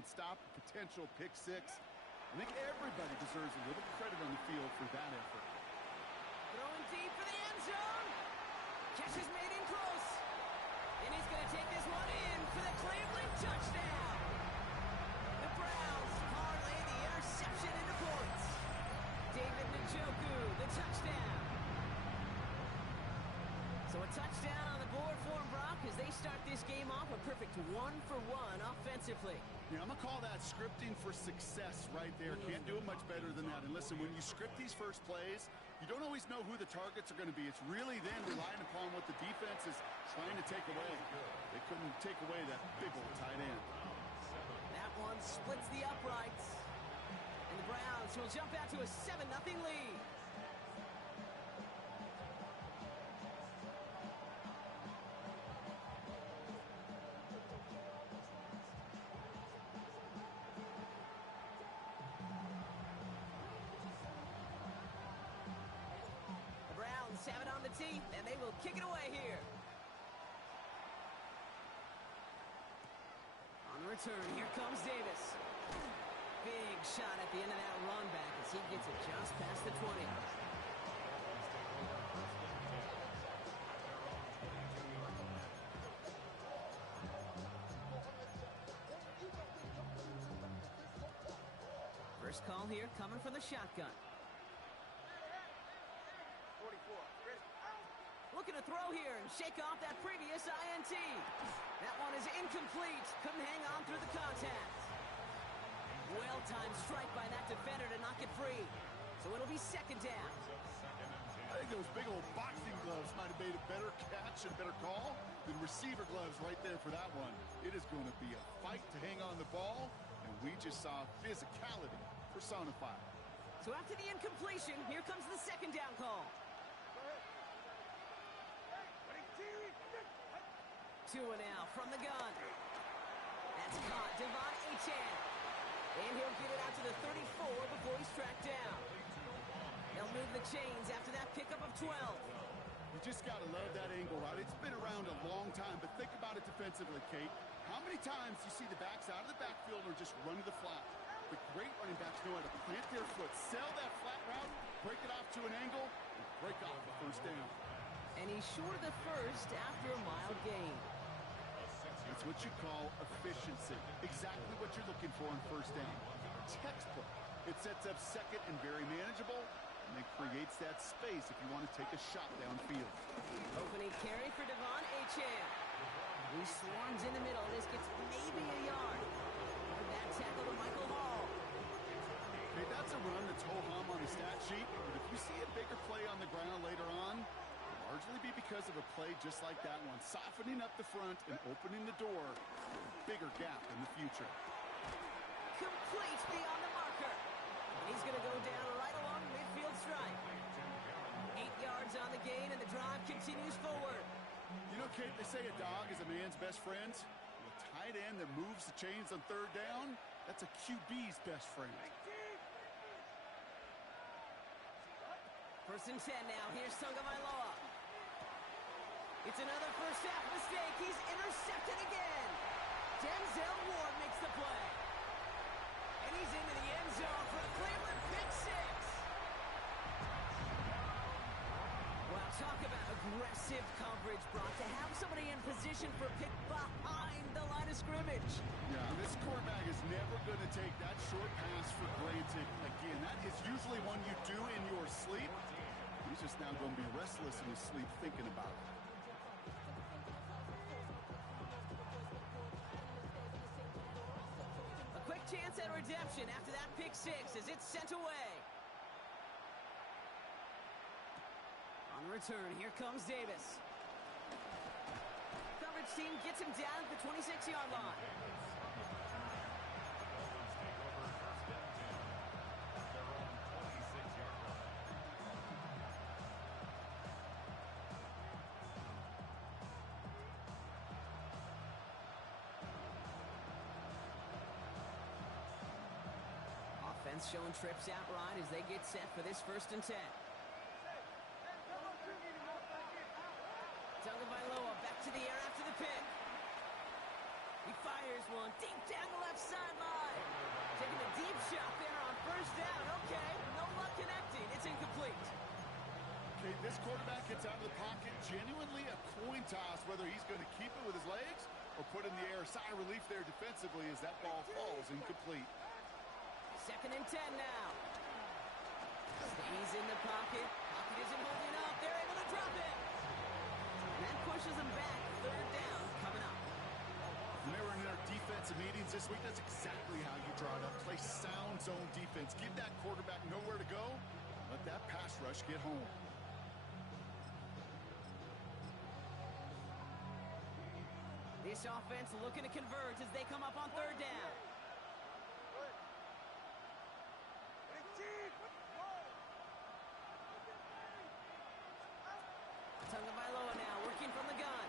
and stop a potential pick six. I think everybody deserves a little credit on the field for that effort. Throwing deep for the end zone. Catch is made in close. And he's going to take this one in for the Cleveland touchdown. The Browns parlay the interception into points. David Njoku, the touchdown. So a touchdown on the board for him, Brock, as they start this game off a perfect 1-for-1 offensively. Yeah, I'm going to call that scripting for success right there. Can't do it much better than that. And listen, when you script these first plays, you don't always know who the targets are going to be. It's really then relying upon what the defense is trying to take away. They couldn't take away that big old tight end. That one splits the uprights. And the Browns will jump out to a 7-0 lead. Have it on the tee, and they will kick it away here. On the return, here comes Davis. Big shot at the end of that run back as he gets it just past the 20. First call here coming from the shotgun. Looking to throw here and shake off that previous INT. That one is incomplete. Couldn't hang on through the contact. Well-timed strike by that defender to knock it free. So it'll be second down. I think those big old boxing gloves might have made a better catch and better call than receiver gloves right there for that one. It is going to be a fight to hang on the ball, and we just saw physicality personified. So after the incompletion, here comes the second down call. Two and out from the gun. That's caught. Devon Achane. And he'll get it out to the 34 before he's tracked down. They'll move the chains after that pickup of 12. You just got to love that angle route. It's been around a long time, but think about it defensively, Kate. How many times you see the backs out of the backfield or just run to the flat? The great running backs know how to plant their foot, sell that flat route, break it off to an angle, and break off the first down. And he's short of the first after a mile gain. That's what you call efficiency. Exactly what you're looking for in first down. Textbook. It sets up second and very manageable, and it creates that space if you want to take a shot downfield. Opening carry for Devon Achane. He swarms in the middle. This gets maybe a yard. That tackle to Michael Hall. Okay, that's a run that's ho-hum on the stat sheet, but if you see a bigger play on the ground later on, largely be because of a play just like that one, softening up the front and opening the door for a bigger gap in the future. Complete beyond the marker. And he's going to go down right along the midfield stripe. 8 yards on the gain, and the drive continues forward. You know, Kate, they say a dog is a man's best friend. A tight end that moves the chains on third down, that's a QB's best friend. First and 10 now. Here's Tagovailoa. It's another first half mistake. He's intercepted again. Denzel Ward makes the play. And he's into the end zone for a Cleveland pick six. Well, talk about aggressive coverage, Brock. To have somebody in position for a pick behind the line of scrimmage. Yeah, this quarterback is never going to take that short pass for granted. Again, that is usually one you do in your sleep. He's just now going to be restless in his sleep thinking about it. A quick chance at redemption after that pick six as it's sent away. On the return, here comes Davis. Coverage team gets him down at the 26-yard line. Offense showing trips out right as they get set for this first and 10. Tagovailoa back to the air after the pick. He fires one deep down the left sideline. gets out of the pocket, genuinely a coin toss whether he's going to keep it with his legs or put in the air. Sigh of relief there defensively as that ball falls incomplete. 2nd and 10 now. Stays in the pocket. Pocket isn't holding up. They're able to drop it. And that pushes them back. 3rd down coming up. When they were in their defensive meetings this week, that's exactly how you draw it up. Play sound zone defense. Give that quarterback nowhere to go. Let that pass rush get home. This offense looking to convert as they come up on 3rd down. Tagovailoa now working from the gun.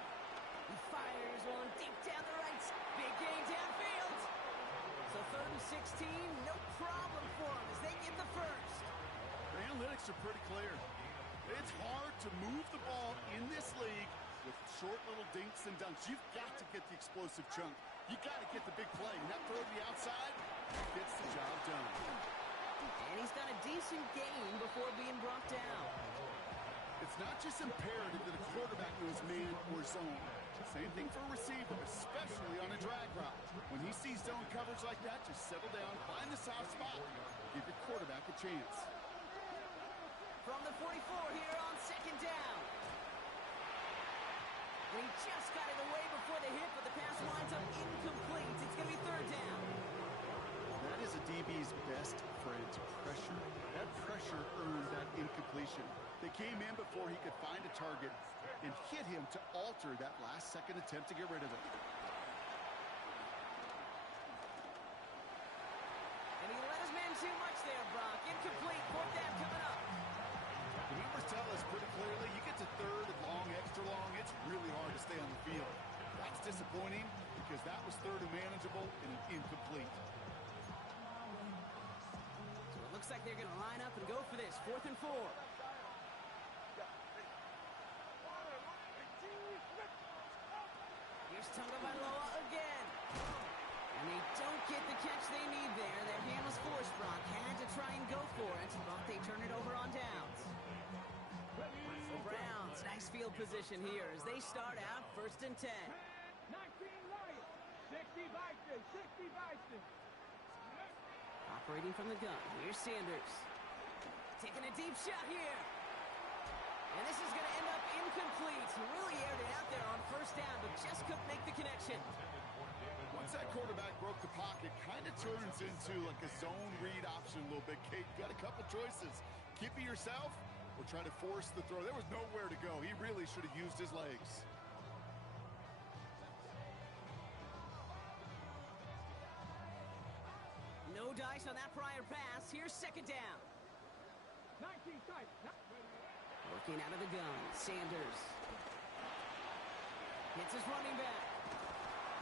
He fires one deep down the right. Big gain downfield. So 3rd and 16, no problem for them as they get the first. The analytics are pretty clear. It's hard to move the ball in this league with short little dinks and dunks. You've got to get the explosive chunk. You got to get the big play. And that throw to the outside gets the job done. And he's got a decent gain before being brought down. It's not just imperative that a quarterback knows man or zone. Same thing for a receiver, especially on a drag route. When he sees zone coverage like that, just settle down, find the soft spot, give your quarterback a chance. From the 44 here on 2nd down. And he just got it away before the hit, but the pass winds up incomplete. It's going to be 3rd down. That is a DB's best friend, pressure. That pressure earned that incompletion. They came in before he could find a target and hit him to alter that last-second attempt to get rid of it. And he let his man too much there, Brock. Incomplete. 4th down coming up. The numbers tell us pretty clearly, you get to 3rd and long, extra long, it's really hard to stay on the field. That's disappointing because that was 3rd and manageable and an incomplete. So it looks like they're going to line up and go for this. 4th and 4. Here's Tagovailoa again. And they don't get the catch they need there. Their hand was forced, Brock. Had to try and go for it, but they turn it over on downs. The Browns, nice field position here as they start out 1st and 10. 19 Lions, 60 Vikings, 60 Vikings. Operating from the gun. Here's Sanders. Taking a deep shot here. And this is going to end up incomplete. He really aired it out there on 1st down, but just couldn't make the connection. Once that quarterback broke the pocket, kind of turns into like a zone read option a little bit. Kate, got a couple choices. Keep it yourself or try to force the throw. There was nowhere to go. He really should have used his legs. No dice on that prior pass. Here's 2nd down. 19 sight. Working out of the gun. Sanders. Hits his running back.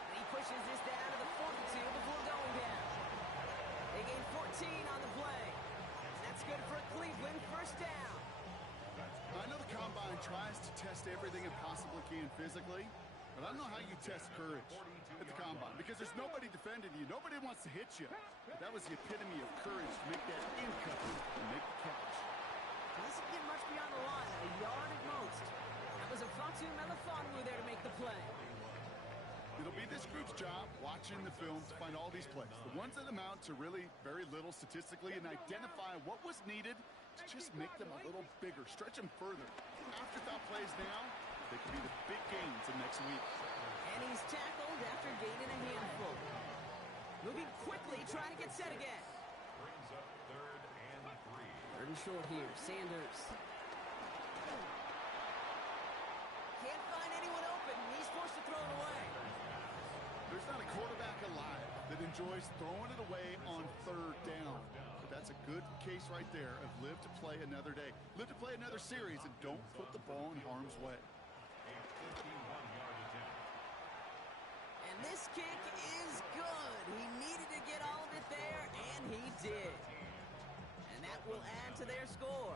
And he pushes this down to the 42 before going down. They gain 14 on the play. And that's good for Cleveland. 1st down. I know the Combine tries to test everything it possibly can physically, but I don't know how you test courage at the Combine because there's nobody defending you. Nobody wants to hit you. But that was the epitome of courage to make that in cover and make the catch. Doesn't get much beyond the line, a yard at most. That was a Fatu Melifonwu there to make the play. It'll be this group's job, watching the film, to find all these plays. The ones that amount to really very little statistically and identify what was needed to just make them a little bigger, stretch them further. Afterthought plays now, they could be the big gains of next week. And he's tackled after gaining a handful. Moving quickly, trying to get set again. Brings up 3rd and 3. 3rd and short here, Sanders. Can't find anyone open. He's forced to throw it away. There's not a quarterback alive that enjoys throwing it away on 3rd down. But that's a good case right there of live to play another day. Live to play another series and don't put the ball in harm's way. A 51-yard attempt. And this kick is good. He needed to get all of it there, and he did. And that will add to their score.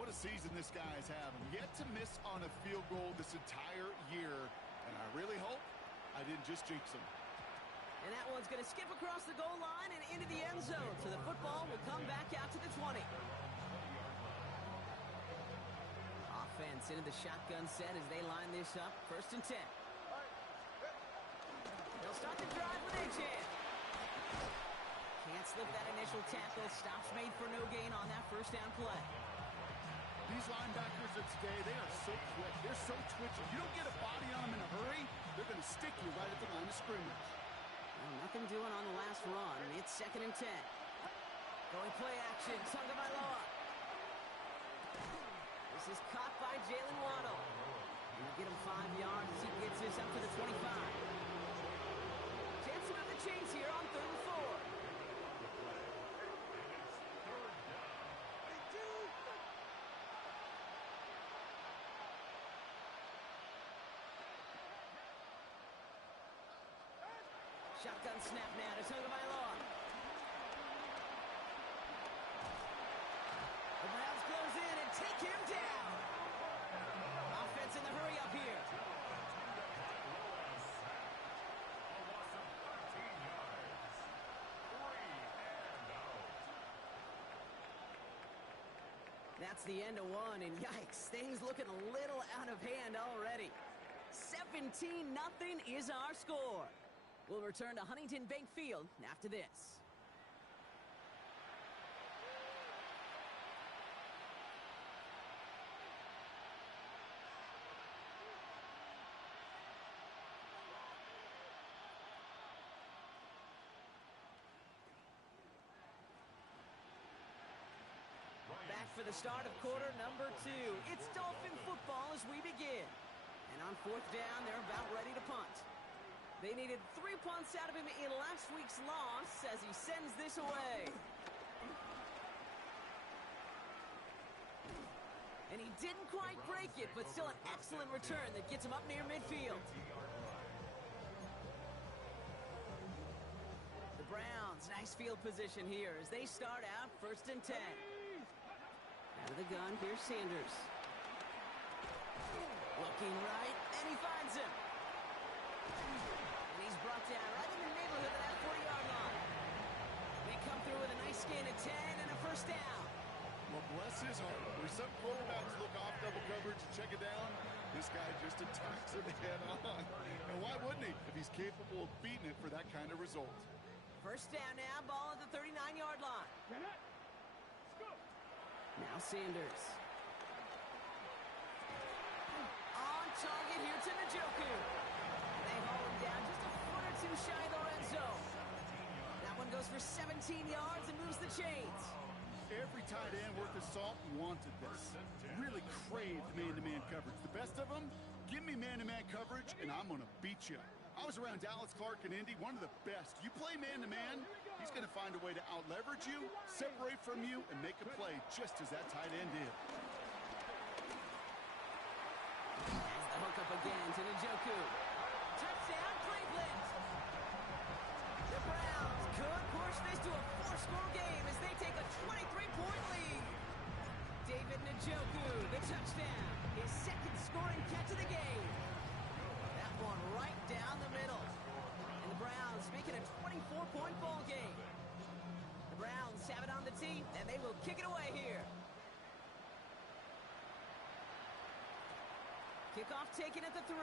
What a season this guy's having. Yet to miss on a field goal this entire year. And I really hope I didn't just jinx him. And that one's going to skip across the goal line and into the end zone. So the football will come back out to the 20. offense into the shotgun set as they line this up. 1st and 10. They'll start the drive with H-hand. Can't slip that initial tackle. Stops made for no gain on that 1st down play. These linebackers of today, they are so quick. They're so twitchy. You don't get a body on them in a hurry, they're going to stick you right at the line of scrimmage. Well, nothing doing on the last run. It's 2nd and 10. Going play action. Tagovailoa. This is caught by Jalen Waddle. He'll get him 5 yards as he gets this up to the 25. Chance to move the chains here on 3rd and 4. Shotgun snap now to Tagovailoa. The Browns close in and take him down. Offense in the hurry up here. That's the end of one, and yikes, things looking a little out of hand already. 17-0 is our score. We'll return to Huntington Bank Field after this. Back for the start of quarter number 2. It's Dolphin football as we begin. And on 4th down, they're about ready to punt. They needed 3 punts out of him in last week's loss as he sends this away. And he didn't quite break it, but still an excellent return that gets him up near midfield. The Browns, nice field position here as they start out 1st and 10. Out of the gun, here's Sanders. Looking right, and he finds him. And he's brought down right in the neighborhood of that 40-yard line. They come through with a nice gain of 10 and a 1st down. Well, bless his heart. Where some quarterbacks look off double coverage and check it down, this guy just attacks it head on. And why wouldn't he if he's capable of beating it for that kind of result? 1st down now, ball at the 39-yard line. Now Sanders. On target here to Njoku. They haul him down just a foot or two shy of the red zone. That one goes for 17 yards and moves the chains. Every tight end worth his salt wanted this. Really craved man-to-man coverage. The best of them, give me man-to-man coverage, and I'm going to beat you. I was around Dallas Clark and Indy, one of the best. You play man-to-man, he's going to find a way to out-leverage you, separate from you, and make a play just as that tight end did. As the hook up again to Njoku. Touchdown, Cleveland! The Browns could push this to a 4-score game as they take a 23-point lead. David Njoku, the touchdown, his 2nd scoring catch of the game. That one right down the middle. And the Browns make it a 24-point ball game. The Browns have it on the tee, and they will kick it away here. Kickoff taken at the 3.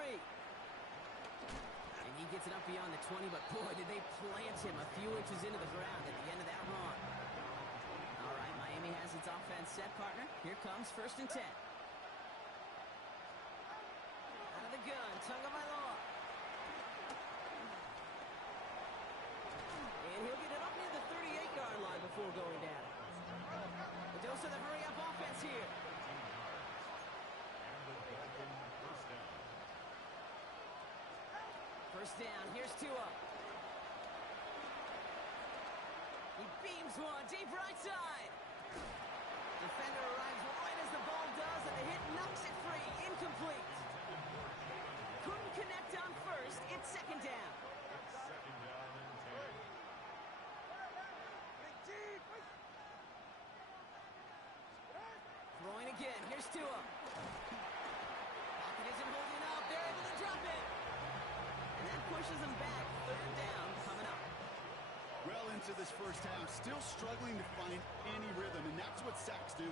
And he gets it up beyond the 20, but boy, did they plant him a few inches into the ground at the end of that run. All right, Miami has its offense set, partner. Here comes 1st and 10. Out of the gun, Tagovailoa. And he'll get it up near the 38-yard line before going down. The dose of the hurry-up offense here. First down, here's Tua. He beams one deep right side. Defender arrives right as the ball does, and the hit knocks it free. Incomplete. Couldn't connect on 1st. It's 2nd down. Throwing again. Here's Tua. Pocket isn't holding up. They're able to drop it. And that pushes them back. 3rd down coming up. Well into this 1st half, still struggling to find any rhythm, and that's what sacks do.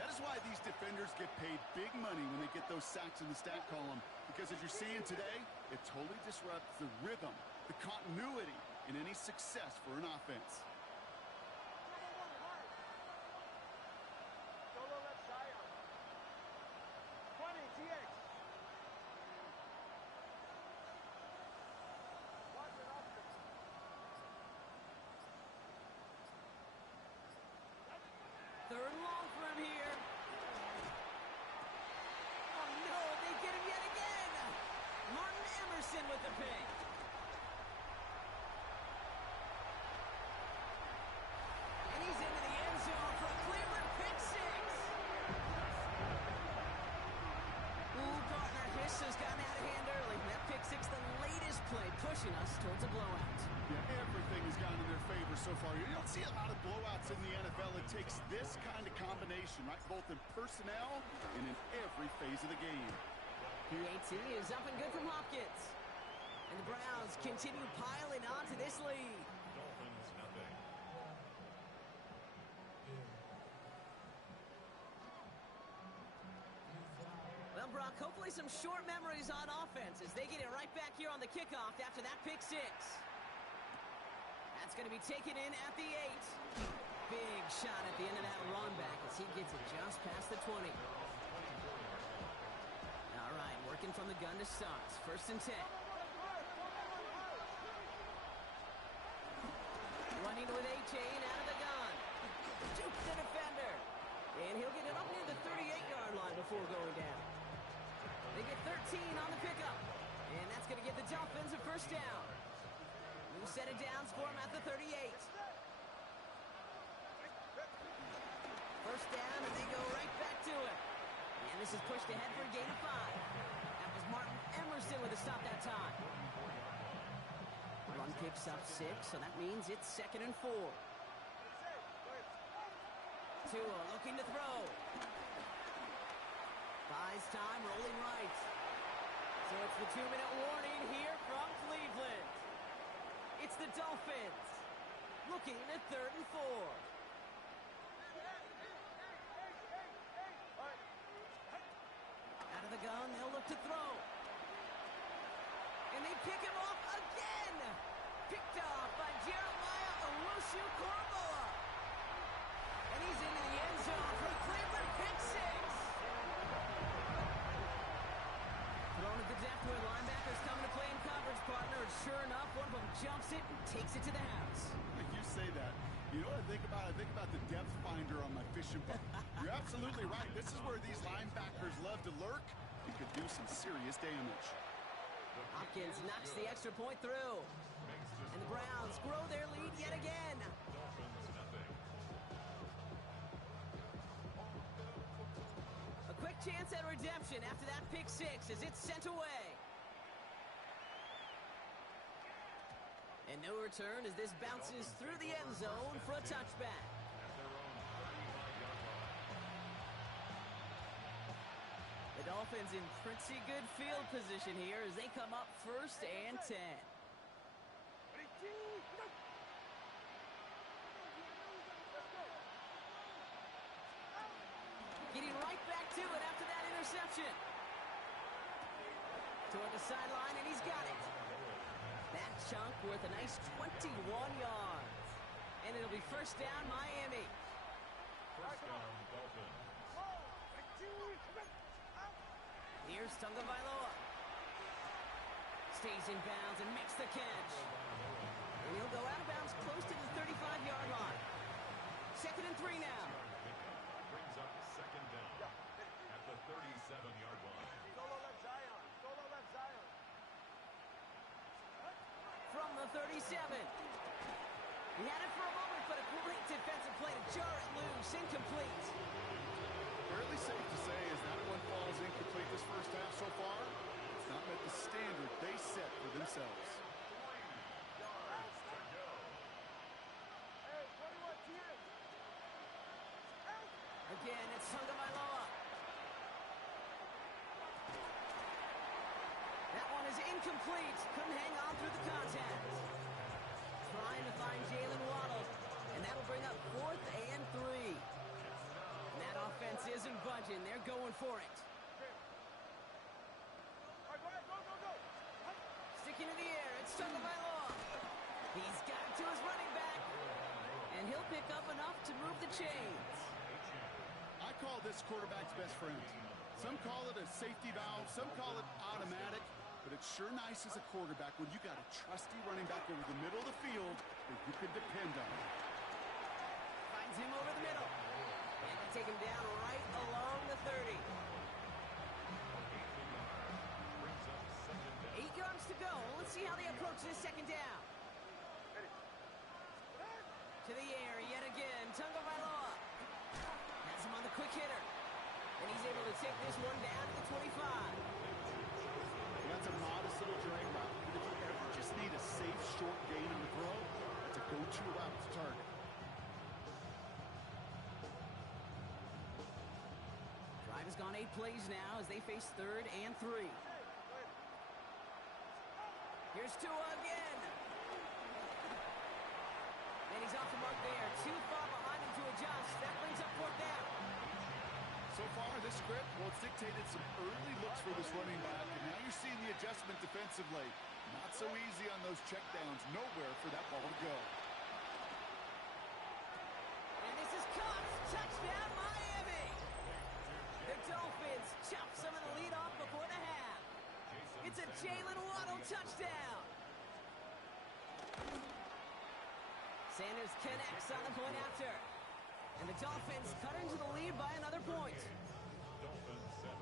That is why these defenders get paid big money when they get those sacks in the stat column. Because as you're seeing today, it totally disrupts the rhythm, the continuity in any success for an offense. Solo left side. 20, TX. Watch it off. Third and long for him here. Oh, no, they get him yet again. Martin Emerson with the pick. And he's into the end zone for a Cleveland pick six. Ooh, partner, this has gotten out of hand early. That pick six, the latest play, pushing us towards a blowout. Yeah, everything has gone in their favor so far. You don't see a lot of blowouts in the NFL. It takes this kind of combination, right? Both in personnel and in every phase of the game. PAT is up and good from Hopkins. And the Browns continue piling on to this lead. Dolphins nothing. Well, Brock, hopefully some short memories on offense as they get it right back here on the kickoff after that pick six. That's going to be taken in at the 8. Big shot at the end of that run back as he gets it just past the 20. All right, working from the gun to start. First and 10. Running with A-Chain out of the gun. Juke the defender. And he'll get it up near the 38-yard line before going down. They get 13 on the pickup. And that's going to give the Dolphins a first down. New set of downs for him at the 38. First down, and they go right back to it. And this is pushed ahead for a gain of 5. That was Martin Emerson with a stop that time. Run picks up 6, so that means it's 2nd and 4. Tua looking to throw. Buys time, rolling right. So it's the 2-minute warning here from Cleveland. It's the Dolphins looking at 3rd and 4. Out of the gun, they'll look to throw. And they pick him off again. Picked off by Jeremiah Owusu-Koramoah. And he's into the end zone for a Cleveland pick six. Thrown at the depth where linebackers coming to play in coverage, partner. And sure enough, one of them jumps it and takes it to the house. You say that. You know what I think about? I think about the depth finder on my fishing boat. You're absolutely right. This is where these linebackers love to lurk. It could do some serious damage. Hopkins knocks the extra point through. And the Browns grow their lead yet again. Dolphins nothing. A quick chance at redemption after that pick six as it's sent away. And no return as this bounces through the end zone for a touchback. At their own 35-yard line. The Dolphins in pretty good field position here as they come up 1st and 10. Getting right back to it after that interception. Toward the sideline, and he's got it. That chunk worth a nice 21 yards. And it'll be first down, Miami. First down, Dolphins. Here's Tagovailoa. Stays in bounds and makes the catch. And he'll go out of bounds close to the 35-yard line. 2nd and 3 now. Brings up 2nd down at the 37-yard line. Solo left Zion. Solo left Zion. From the 37. He had it for a moment, but a great defensive play to jar it loose. Incomplete. Fairly safe to say as that one falls incomplete this first half so far, it's not met the standard they set for themselves. 3 yards to go. Hey, 21 TX. Again, it's Tagovailoa. That one is incomplete. Couldn't hang on through the contact. Trying to find Jalen Waddle. And that'll bring up 4th and 3. And that offense is for it. Sticking to the air, it's Tagovailoa. He's got it to his running back. And he'll pick up enough to move the chains. I call this quarterback's best friend. Some call it a safety valve, some call it automatic, but it's sure nice as a quarterback when you got a trusty running back over the middle of the field that you can depend on. Finds him over the middle. And they take him down right along the 30. 8 yards to go. Let's see how they approach this second down. To the air yet again. Tagovailoa has him on the quick hitter. And he's able to take this one down to the 25. That's a modest little drag route. But if you ever just need a safe, short gain on the throw, that's a go-to route to target. Drive has gone 8 plays now as they face 3rd and 3. Here's Tua again. And he's off the mark there. Too far behind him to adjust. That brings up 4th down. So far, this script, well, it's dictated some early looks for this running back, and now you're seeing the adjustment defensively. Not so easy on those checkdowns. Nowhere for that ball to go. And this is caught. Touchdown, Miami. The Dolphins chop some of the lead off before the half. It's a Jalen Waddle touchdown. Sanders connects on the point after. And the Dolphins cut into the lead by another point. Dolphins 7.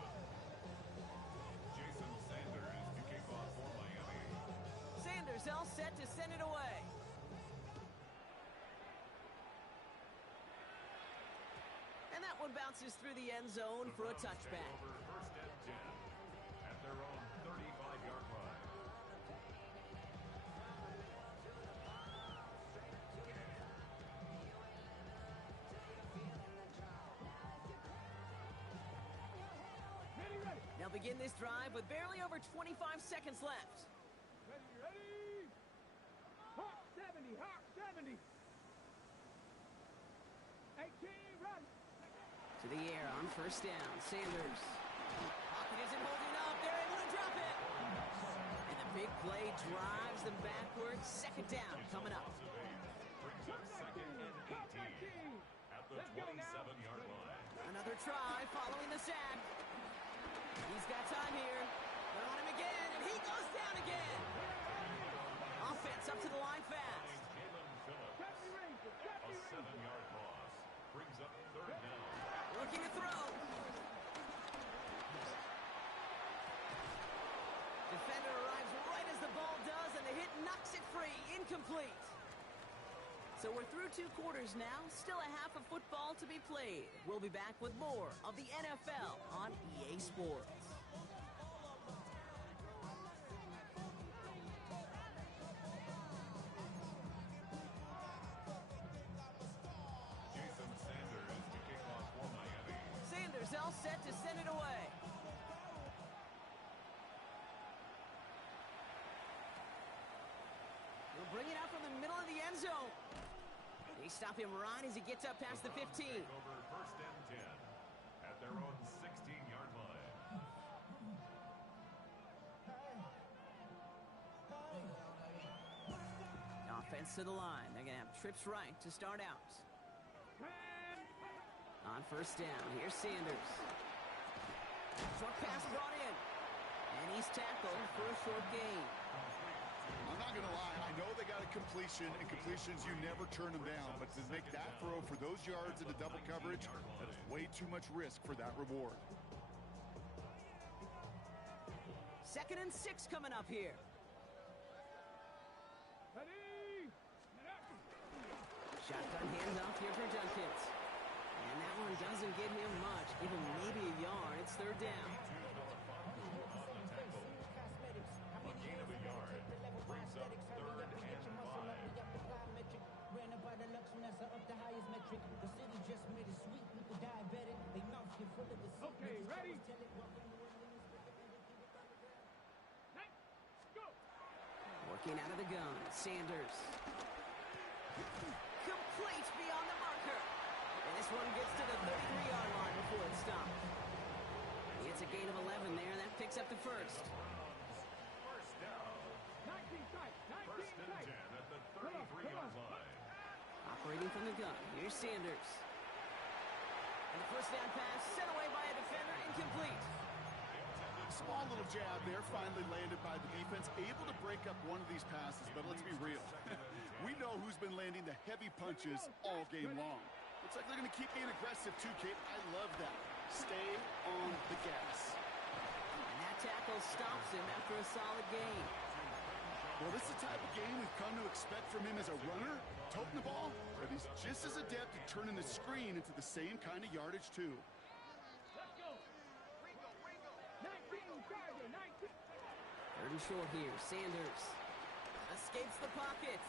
Jason Sanders to kick off for Miami. Sanders all set to send it away. And that one bounces through the end zone for a touchback. Over 1st and 10 at their own 35-yard line. They'll begin this drive with barely over 25 seconds left. Ready? Hawk 70, Hawk 70. 18, run. To the air on 1st down. Sanders. Pocket isn't holding up. They're able to drop it. And the big play drives them backwards. 2nd down coming up. Brings up 2nd and 18 at the 27-yard line. Another try following the sack. He's got time here. They're on him again, and he goes down again. Offense up to the line fast. Jalen Phillips, a 7-yard loss, brings up 3rd down. Looking to throw. Defender arrives right as the ball does, and the hit knocks it free. Incomplete. So we're through 2 quarters now. Still a half of football to be played. We'll be back with more of the NFL on EA Sports. Jason Sanders to kick off for Miami. Sanders all set to send it away. He'll bring it out from the middle of the end zone. They stop him right as he gets up past the 15. Take over 1st and 10 at their own 16-yard line. Offense to the line. They're going to have trips right to start out. On 1st down, here's Sanders. Short pass brought in. And he's tackled for a short gain. I'm not going to lie. I know they got a completion, and completions, you never turn them down. But to make that throw for those yards into double coverage, that is way too much risk for that reward. 2nd and 6 coming up here. Ready? Shotgun handoff here for Dunkins. And that one doesn't get him much. Give him maybe a yard. It's 3rd down. A gain of a yard brings up 3rd and 5. Okay, ready? Go. Working out of the gun. Sanders. Complete beyond the marker. And this one gets to the 33-yard line before it stops. picks up the first. First down. 19 tight. 19 First and tight. 10 at the 33-yard line. Operating from the gun. Here's Sanders. And the first down pass sent away by a defender, incomplete. Small little jab there, finally landed by the defense. Able to break up one of these passes, but let's be real. We know who's been landing the heavy punches all game long. Looks like they're going to keep being aggressive too, Kate. I love that. Stay on the gas. And that tackle stops him after a solid gain. Well, this is the type of game we've come to expect from him as a runner, toting the ball, but he's just as adept at turning the screen into the same kind of yardage too. Let's go. 19 target. 19. Third and short here. Sanders escapes the pocket.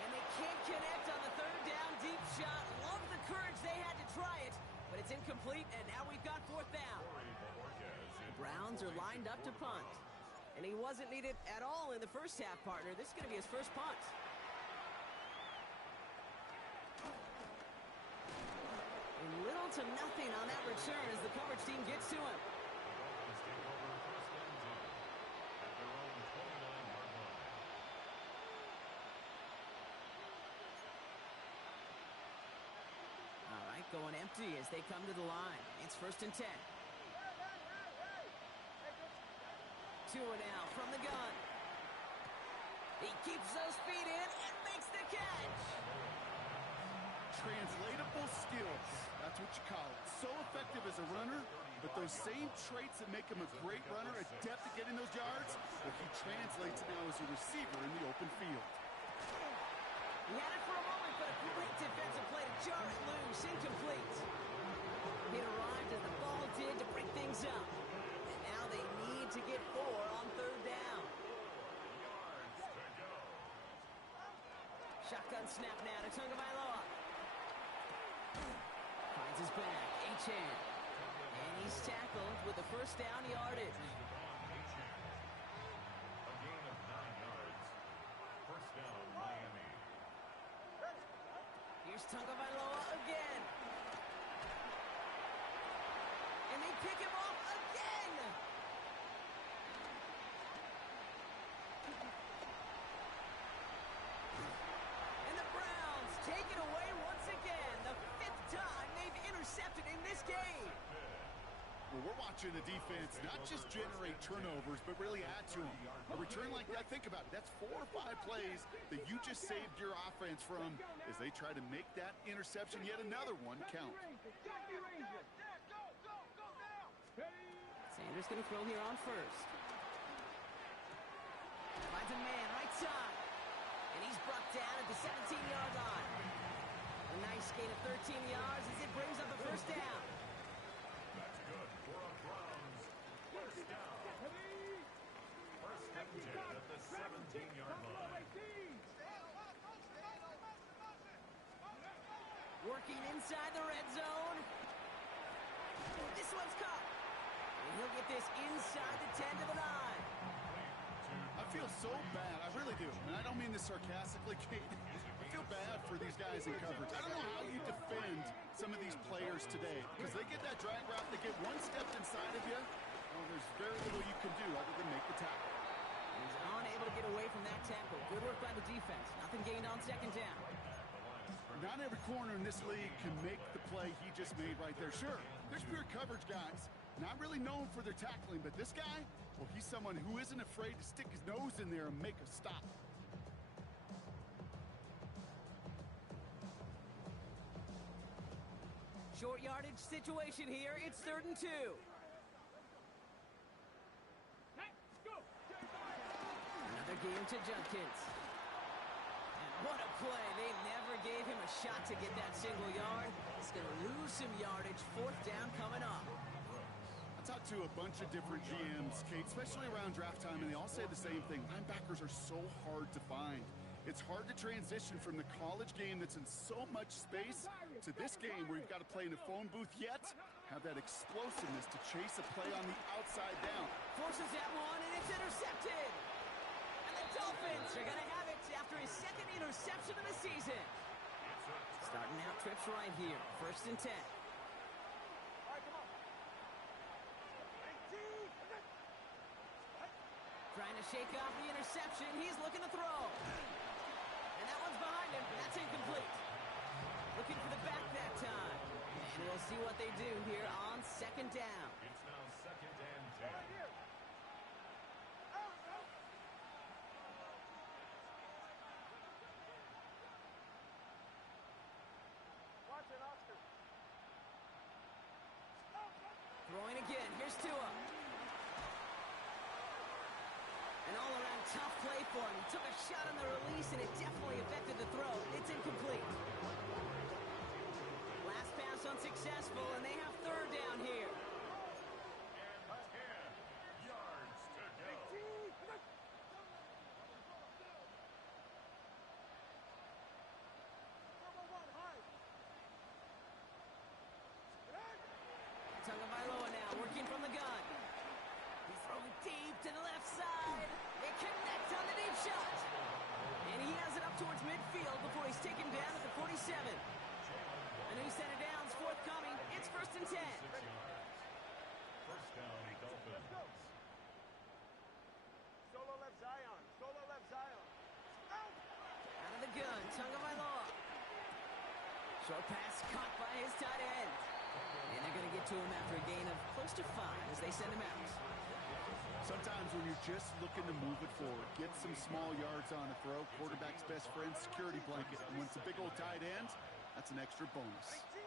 And they can't connect on the third down deep shot. Love the courage they had to try it, but it's incomplete, and now we've got fourth down. The Browns are lined up to punt. And he wasn't needed at all in the first half, partner. This is going to be his first punt. And little to nothing on that return as the coverage team gets to him. All right, going empty as they come to the line. It's first and 10. Tua now from the gun. He keeps those feet in and makes the catch. Translatable skills. That's what you call it. So effective as a runner, but those same traits that make him a great runner, adept at getting those yards, well, he translates now as a receiver in the open field. He had it for a moment, but a great defensive play to jar it loose. Incomplete. He arrived as the ball did to break things up. And now they need to get 4 on third down. Shotgun snap now to Tagovailoa. Finds his back. Achane. And he's tackled with the first down yardage. A gain of 9 yards. First down, Miami. Here's Tagovailoa again. And they pick him off again. And the Browns take it away once again. The 5th time they've intercepted in this game. Well, we're watching the defense not just generate turnovers, but really add to them. A return like that, think about it. That's 4 or 5 plays that you just saved your offense from as they try to make that interception, yet another one, count. Sanders going to throw here on first. Finds a man right side. And he's brought down at the 17-yard line. A nice gain of 13 yards as it brings up the first down. That's good for a Browns. First down. First and 10 at the 17-yard line. Working inside the red zone. This one's caught. And he'll get this inside the 10 to the 9. I feel so bad. I really do. And I don't mean this sarcastically, Kate. I feel bad for these guys in coverage. I don't know how you defend some of these players today because they get that drag route, they get one step inside of you. Well, there's very little you can do other than make the tackle. He's unable to get away from that tackle. Good work by the defense. Nothing gained on second down. Not every corner in this league can make the play he just made right there. Sure, there's pure coverage guys, not really known for their tackling, but this guy, well, he's someone who isn't afraid to stick his nose in there and make a stop. Short yardage situation here. It's 3rd and 2. Another game to Judkins. And what a play. They never gave him a shot to get that single yard. He's going to lose some yardage. 4th down coming up. I talked to a bunch of different GMs, Kate, especially around draft time, and they all say the same thing. Linebackers are so hard to find. It's hard to transition from the college game that's in so much space to this game where you've got to play in a phone booth, yet have that explosiveness to chase a play on the outside down. Forces that one, and it's intercepted. And the Dolphins are going to have it after his 2nd interception of the season. Starting out trips right here. 1st and 10. shake off the interception. He's looking to throw. And that one's behind him. That's incomplete. Looking for the back that time. And we'll see what they do here on second down. It's now second and 10. Throwing again. Here's Tua. An all-around tough play for him. He took a shot on the release, and it definitely affected the throw. It's incomplete. Last pass unsuccessful, and they have third down here. And 10 yards to go. Tagovailoa now working from the gun. He's throwing deep to the left side. They connect on the deep shot. And he has it up towards midfield before he's taken down at the 47. A new set of downs forthcoming. It's first and 10. 6 yards. First down, Dolphins. Solo left Zion. Solo left Zion. Out! Out of the gun, Tagovailoa. Short pass caught by his tight end. And they're going to get to him after a gain of close to 5 as they send him out. Sometimes when you're just looking to move it forward, get some small yards on a throw, quarterback's best friend, security blanket. And when it's a big old tight end, that's an extra bonus. Hey,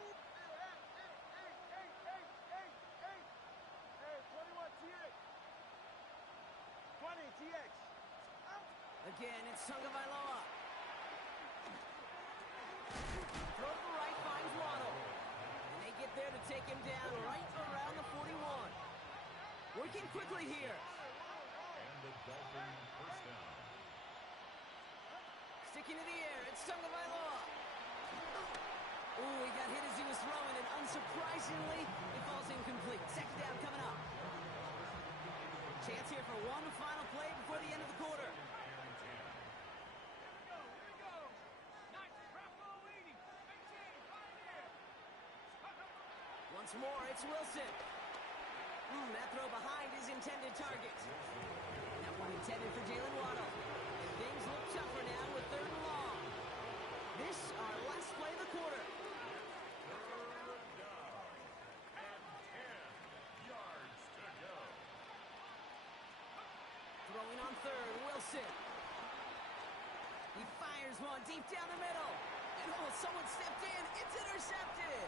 21 TX. 20 TX. Out! Again, it's Tagovailoa. Throw to the right, finds Waddle. And they get there to take him down right around the 41. Working quickly here. And the Dolphins first down. Sticking to the air, it's Tagovailoa. Ooh, he got hit as he was throwing, and unsurprisingly, it falls incomplete. Second down coming up. Chance here for one final play before the end of the quarter. Once more, it's Wilson. That throw behind his intended target. That one intended for Jalen Waddle. And things look tougher now with third and long. This, our last play of the quarter. Third down. And 10 yards to go. Throwing on third, Wilson. He fires one deep down the middle. And someone stepped in. It's intercepted.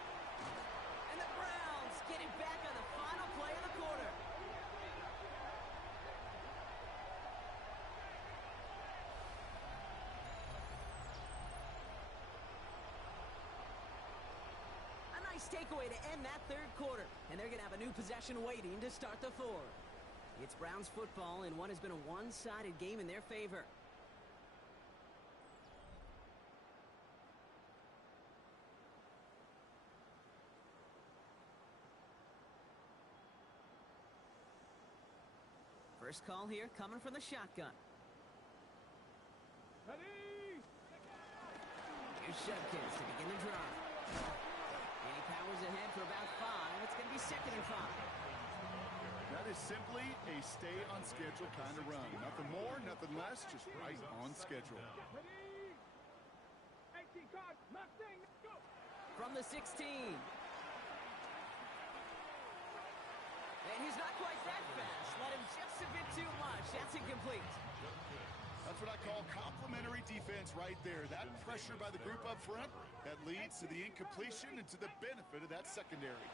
And the Browns get it back on the final play of the quarter. A nice takeaway to end that third quarter. And they're going to have a new possession waiting to start the fourth. It's Browns football in what has been a one-sided game in their favor. First call here coming from the shotgun. Ready? Here's Shudkins to begin the drive. And he powers ahead for about 5. It's going to be second and 5. That is simply a stay-on-schedule kind of run. Nothing more, nothing less, just right on schedule. Ready? 18 card. Mustang. Go. From the 16. And he's not quite that fast. Let him just a bit too much. That's incomplete. That's what I call complimentary defense right there. That pressure by the group up front, that leads to the incompletion and to the benefit of that secondary.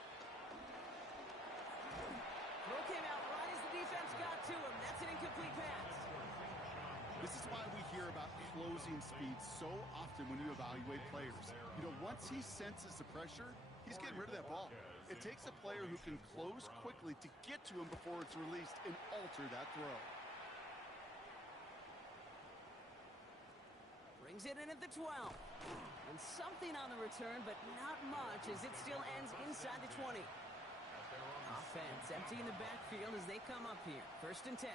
Throw came out right as the defense got to him. That's an incomplete pass. This is why we hear about closing speed so often when you evaluate players. You know, once he senses the pressure, he's getting rid of that ball. It takes a player who can close quickly to get to him before it's released and alter that throw. Brings it in at the 12. And something on the return, but not much as it still ends inside the 20. Offense emptying the backfield as they come up here. First and 10.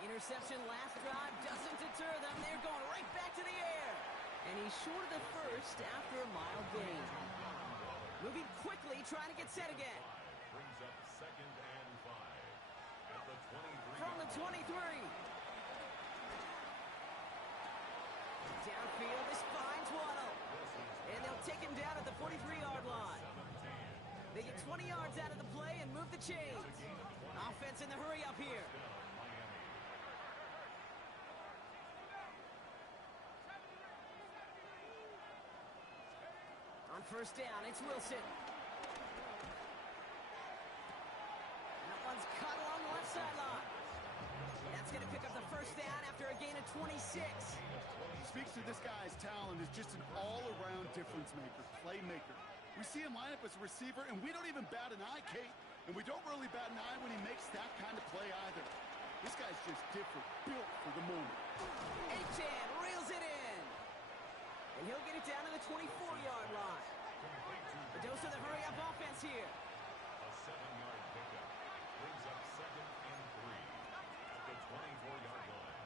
In Interception last drive doesn't deter them. They're going right back to the air. And he's short of the first after a mild gain. Moving quickly, trying to get set again. Brings up 2nd and 5 at the 23. From the 23. Downfield, this finds Waddle. And they'll take him down at the 43-yard line. They get 20 yards out of the play and move the chains. Offense in the hurry up here. On first down, it's Wilson. That one's cut along the left sideline. That's going to pick up the first down after a gain of 26. Speaks to this guy's talent as just an all-around difference maker, playmaker. We see him line up as a receiver, and we don't even bat an eye, Kate. And we don't really bat an eye when he makes that kind of play either. This guy's just different, built for the moment. Achan reels it in. And he'll get it down to the 24-yard line. A dose of the hurry-up offense here. A 7-yard pickup. Brings up 2nd and 3 at the 24-yard line.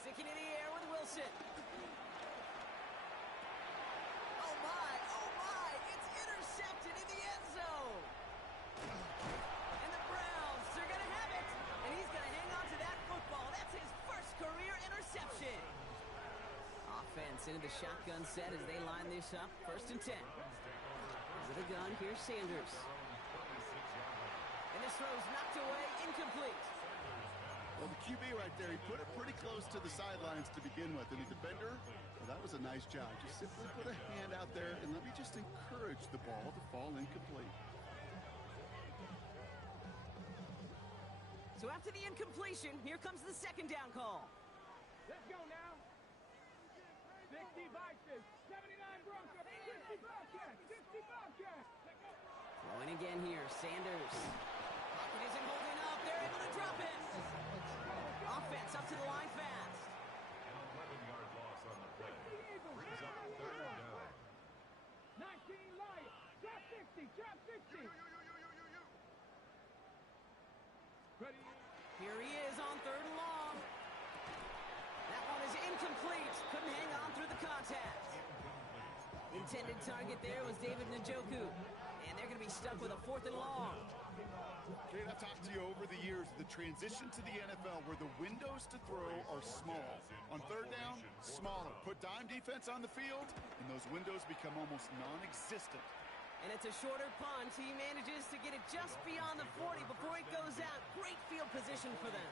Sticking in the air with Wilson. Oh my, it's intercepted in the end zone. And the Browns, they're going to have it. And he's going to hang on to that football. That's his first career interception. Offense into the shotgun set as they line this up. 1st and 10. With a gun, here's Sanders. And this throw's knocked away, incomplete. Well, the QB right there, he put it pretty close to the sidelines to begin with. And the defender, well, that was a nice job. Just simply put a hand out there and let me just encourage the ball to fall incomplete. So after the incompletion, here comes the 2nd down call. Let's go now. 60 Vikings, 79 Broncos, 60 Bobcats, 60 Bobcats. Throwing again here, Sanders. Pocket isn't holding up. They're able to drop it. Offense up to the line fast. An 11-yard loss on the play. Brings up 3rd down. 19 Lions, drop 60, drop 60. Ready? Here he is on 3rd and long. That one is incomplete. Couldn't hang on through the contact. Intended target there was David Njoku. And they're going to be stuck with a 4th and long. Kate, I've talked to you over the years, the transition to the NFL where the windows to throw are small. On 3rd down, smaller. Put dime defense on the field, and those windows become almost non-existent. And it's a shorter punt. He manages to get it just beyond the 40 before it goes out. Great field position for them.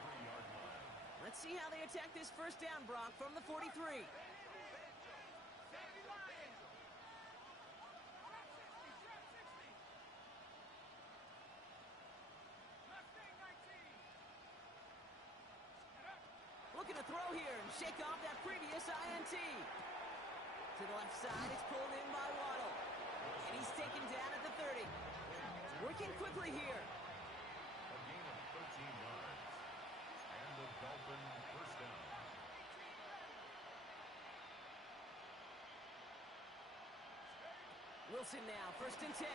Let's see how they attack this 1st down, Brock, from the 43. Looking to throw here and shake off that previous INT. To the left side, it's pulled in by Waddle. And he's taken down at the 30. Working quickly here. A gain of 13 yards. And the Dolphin 1st down. Wilson now, 1st and 10.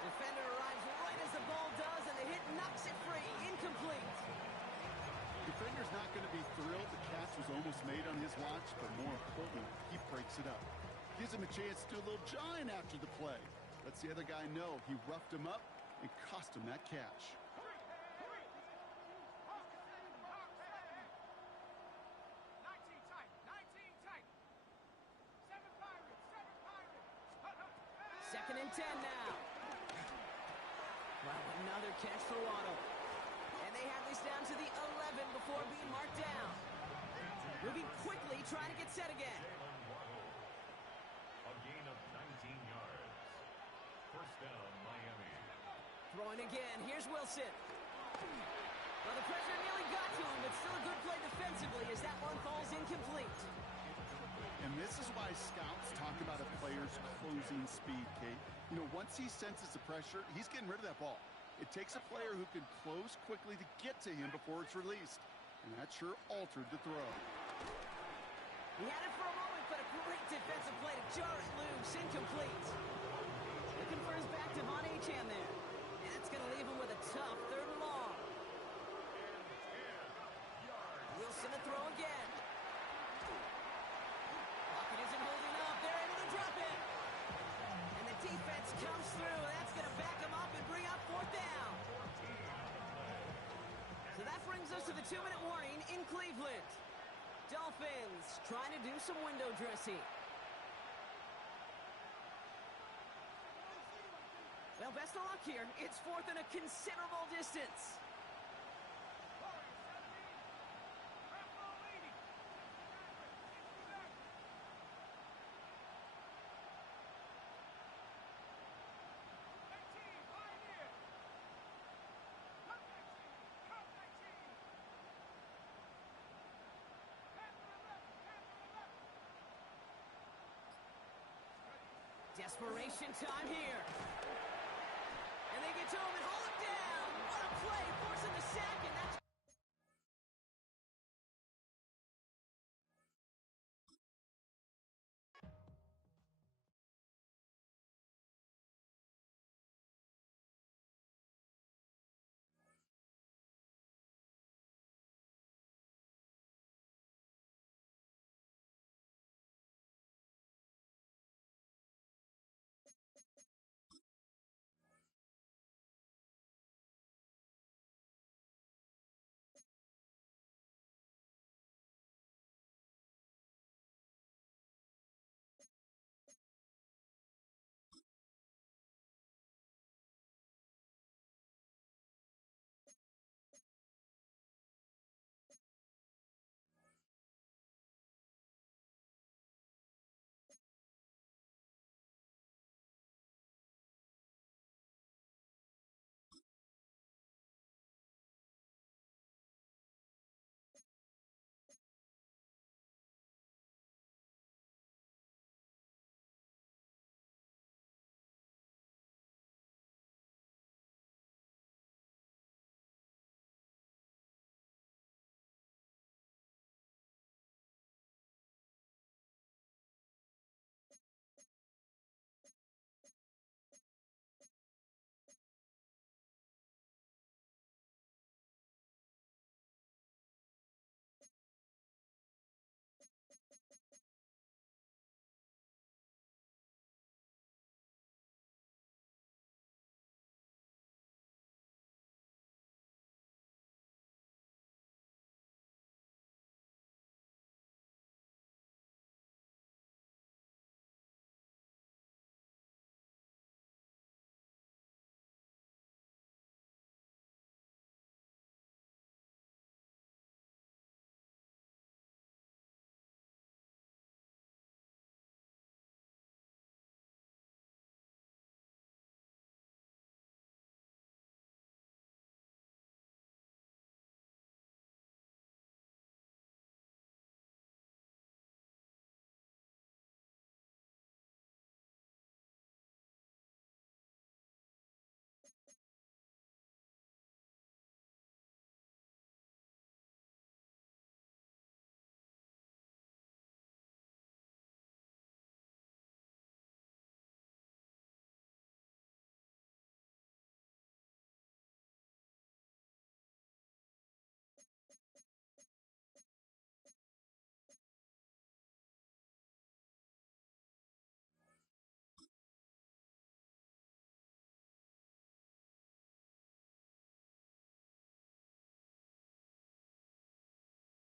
Defender arrives right as the ball does, and the hit knocks it free. Incomplete. Defender's not going to be thrilled the catch was almost made on his watch, but more importantly, he breaks it up. Gives him a chance to do a little giant after the play. Lets the other guy know he roughed him up and cost him that catch. 2nd and 10 now. Wow, another catch for Waddle. And they have this down to the 11 before being marked down. Moving quickly, trying to get set again. A gain of 19 yards. 1st down, Miami. Throwing again. Here's Wilson. Well, the pressure nearly got to him, but still a good play defensively as that one falls incomplete. And this is why scouts talk about a player's closing speed, Kate. You know, once he senses the pressure, he's getting rid of that ball. It takes a player who can close quickly to get to him before it's released. And that sure altered the throw. He had it for a moment, but a great defensive play to jar it loose. Incomplete. The looking for his back to Von Acham there. And that's going to leave him with a tough 3rd and long. Wilson to throw again. Lockett isn't holding up. They're able to drop it. And the defense comes through. That's going to back him up and bring up 4th down. So that brings us to the 2-minute warning in Cleveland. Dolphins trying to do some window dressing. Well, best of luck here. It's 4th and a considerable distance. Desperation time here. And they get to him and haul him down. What a play, forcing the sack, and that's